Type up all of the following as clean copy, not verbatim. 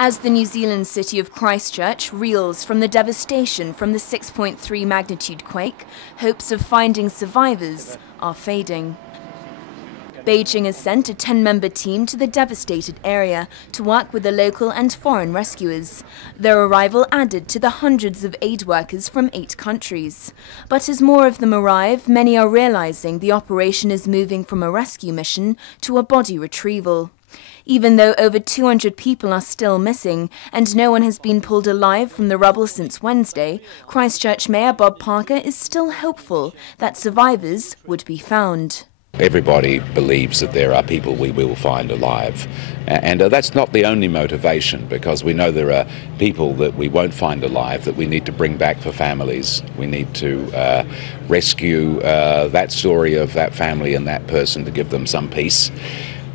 As the New Zealand city of Christchurch reels from the devastation from the 6.3 magnitude quake, hopes of finding survivors are fading. Beijing has sent a 10-member team to the devastated area to work with the local and foreign rescuers. Their arrival added to the hundreds of aid workers from 8 countries. But as more of them arrive, many are realizing the operation is moving from a rescue mission to a body retrieval. Even though over 200 people are still missing and no one has been pulled alive from the rubble since Wednesday, Christchurch Mayor Bob Parker is still hopeful that survivors would be found. Everybody believes that there are people we will find alive, and that's not the only motivation, because we know there are people that we won't find alive that we need to bring back for families. We need to rescue that story of that family and that person to give them some peace.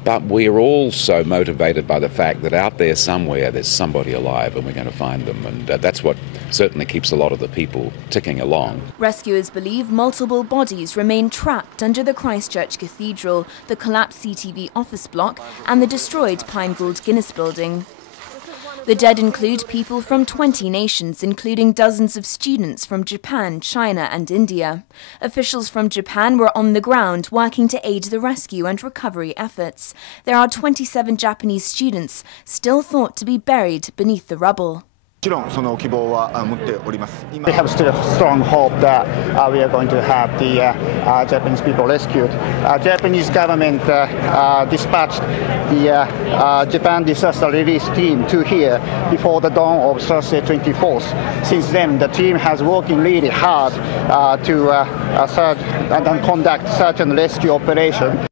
But we're also motivated by the fact that out there somewhere there's somebody alive and we're going to find them, and that's what certainly keeps a lot of the people ticking along. Rescuers believe multiple bodies remain trapped under the Christchurch Cathedral, the collapsed ATV office block and the destroyed Pine Gould Guinness building. The dead include people from 20 nations, including dozens of students from Japan, China and India. Officials from Japan were on the ground working to aid the rescue and recovery efforts. There are 27 Japanese students still thought to be buried beneath the rubble. We have still a strong hope that we are going to have the Japanese people rescued. Japanese government dispatched the Japan disaster relief team to here before the dawn of Thursday 24th. Since then, the team has working really hard to search and conduct search and rescue operation.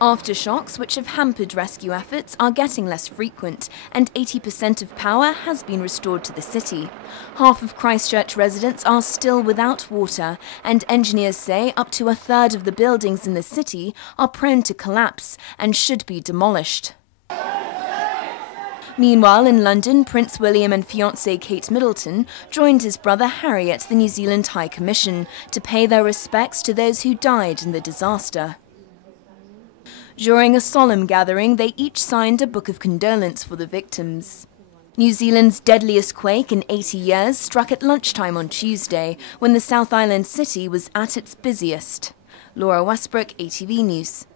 Aftershocks, which have hampered rescue efforts, are getting less frequent, and 80% of power has been restored to the city. Half of Christchurch residents are still without water, and engineers say up to a third of the buildings in the city are prone to collapse and should be demolished. Meanwhile, in London, Prince William and fiancée Kate Middleton joined his brother Harry at the New Zealand High Commission to pay their respects to those who died in the disaster. During a solemn gathering, they each signed a book of condolence for the victims. New Zealand's deadliest quake in 80 years struck at lunchtime on Tuesday, when the South Island city was at its busiest. Laura Westbrook, ATV News.